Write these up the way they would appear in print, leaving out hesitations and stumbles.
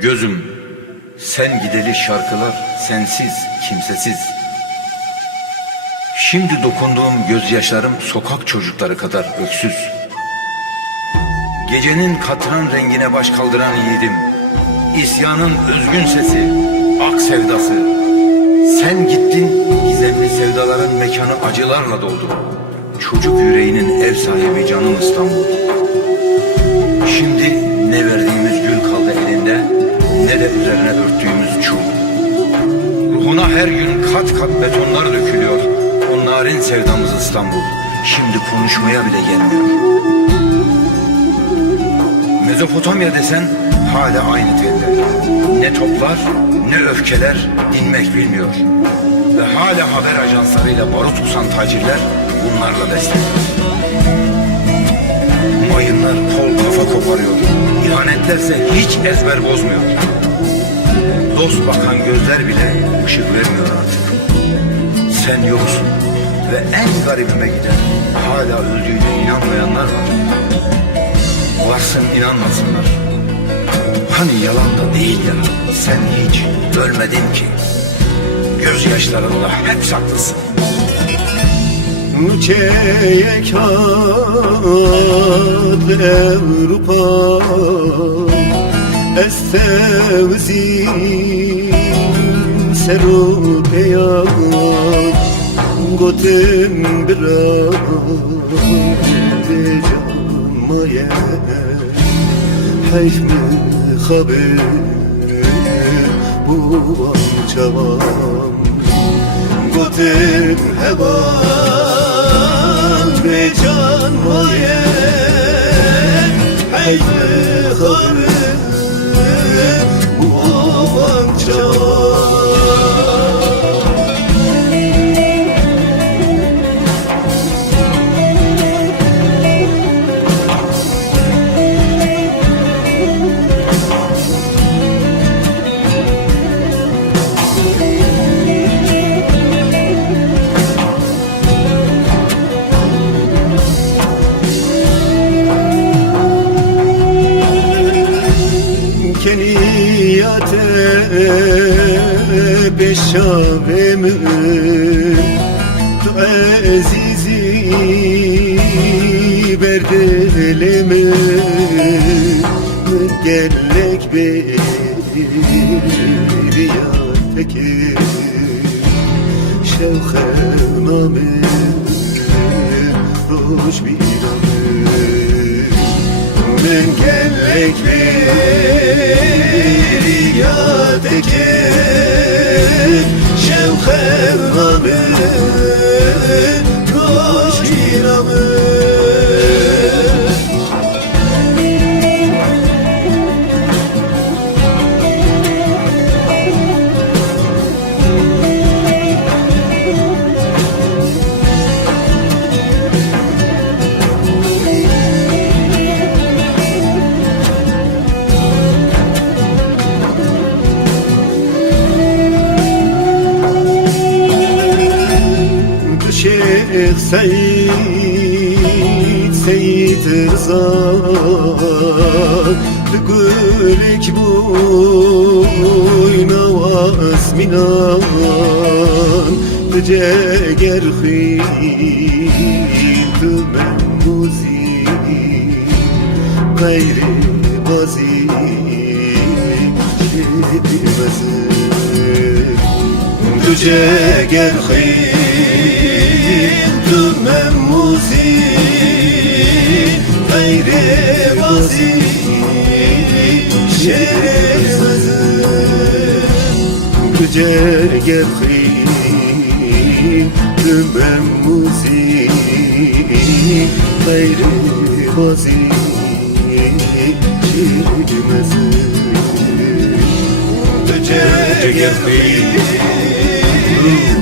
Gözüm, sen gideli şarkılar sensiz, kimsesiz. Şimdi dokunduğum gözyaşlarım sokak çocukları kadar öksüz. Gecenin katran rengine baş kaldıran yiğidim, İsyanın özgün sesi, ak sevdası. Sen gittin, gizemli sevdaların mekanı acılarla doldu. Çocuk yüreğinin ev sahibi canım İstanbul. Şimdi ne verdiğimiz gül kaldı elinde, ne de üzerine örttüğümüz çul. Ruhuna her gün kat kat betonlar dökülüyor. O narin sevdamız İstanbul şimdi konuşmaya bile gelmiyor. Mezopotamya desen hala aynı telde. Ne toplar ne öfkeler dinmek bilmiyor. Ve hala haber ajanslarıyla barut kusan tacirler bunlarla besleniyor. Mayınlar kol kafa koparıyor. İhanetlerse hiç ezber bozmuyor. Dost bakan gözler bile ışık vermiyor artık. Sen yoksun ve en garibime giden hala öldüğüne inanmayanlar var. Varsın inanmasınlar. Hani yalan da değil ya, sen hiç ölmedin ki. Gözyaşlarında hep saklısın. Çeyek Avrupa Estevzim Serupeya Gotim biraz Canmaya Hayf mi haber Bu amcavam Gotim hevan Ve canmaya Hayf mi haber Bu amcavam Keniyate beşavemi Tu azizi berdelemi Gellek bir riyateki Şevkhename Roş bir Ben gellek bir yadeki Şevkhename Roş bir Şeyh Seyit Rıza Gülük boyna vasminan Ceger khit memuzi Gayri bazi Şedimezi Ceger khit Memuzi Gayri bazi Şerefsizim Gücerger khim Memuzi Gayri bazi Şerefsizim Gücerger khim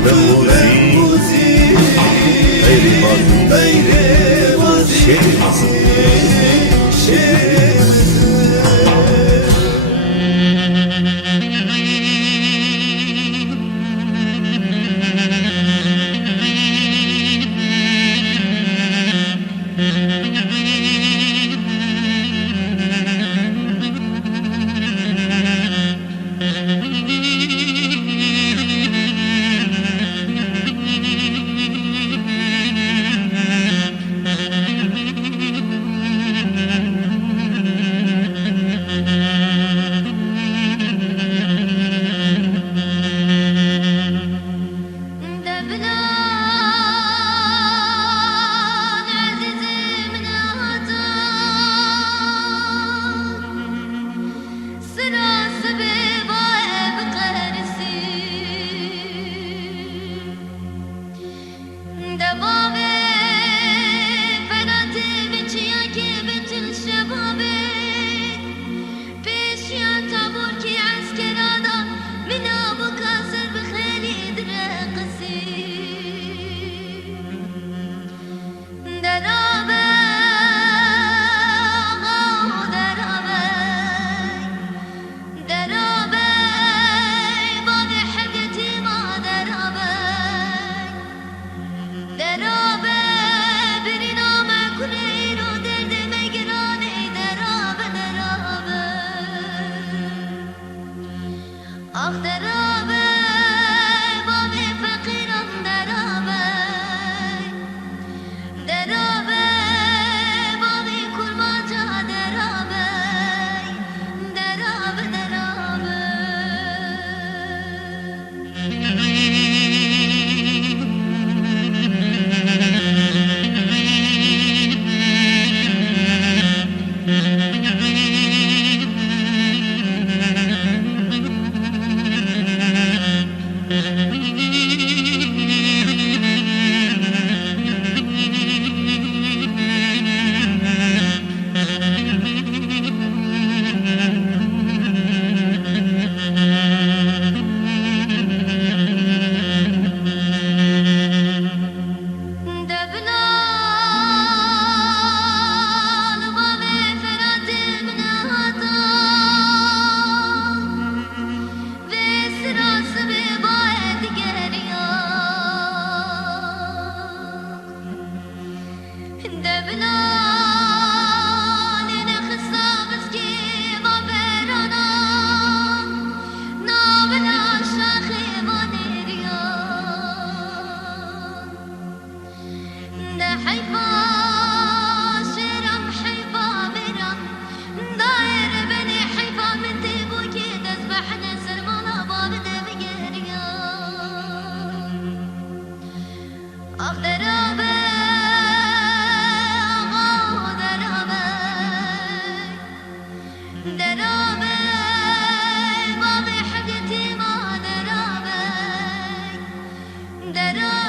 Memuzi دوابه فلاته بچیا که بتل شبابه پیشیان تابور کی عسکرادا من ابو کاسر بخیلی درقسی درابه درابه درابه باب حدتي ما درابه درابه برينا ما كلين ودرد مقراني درابه درابه آخ درابه باب فقيران درابه درابه باب كل ما جا درابه درابه درابه آخ درابه درابه درابه باب حدتي ما درابه درابه